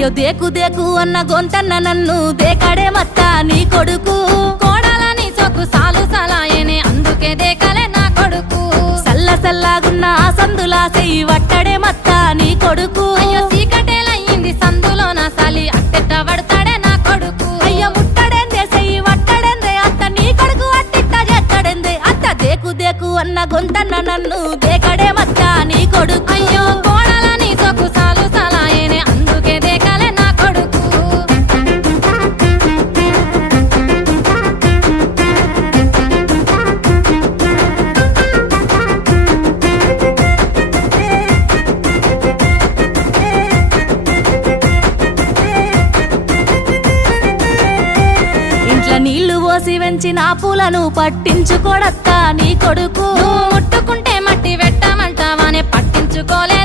అయ్యో దేకు దేకు అన్న గొంతన్న నన్ను దేకడే మత్త నీ కొడుకు కోడాలని సోకు సాలు సలాయనే అందుకే దేకలే నా కొడుకు సల్ల సల్లాగున్న ఆ సందులా సెయ్యి వట్టడే మత్త నీ కొడుకు అయ్యో సీకటేలయ్యింది సందులో నా సాలి అట్టెట్ట పడతాడే నా కొడుకు అయ్యో ముట్టడేందే సెయ్యి వట్టడేందే అత్త నీ కొడుకు అట్టిట్ట చేస్తాడేందే అత్త దేకు దేకు అన్న గొంతన్న నన్ను దేకడే మత్త నీ కొడుకు అయ్యో కోడాలని సోకు సాలు సలాయనే అందుకే దేకలే నా కొడుకు ఇంట్లో నీళ్లు పోసి వెంచిన పూలను పట్టించుకోడత్తా నీ కొడుకు నువ్వు ముట్టుకుంటే మట్టి పెట్టమంటావానే పట్టించుకోలే